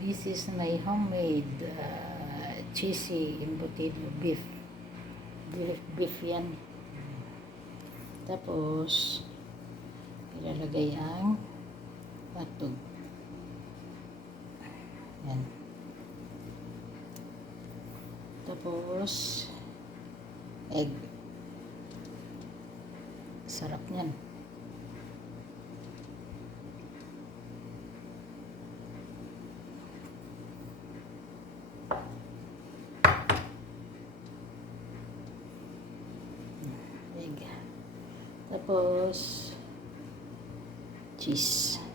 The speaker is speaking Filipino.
This is my homemade cheesy embutido beef. Beef yan. Tapos, ilalagay ang hotdog. Yan. Tapos, egg. Sarap niyan. Egg. Tapos, cheese.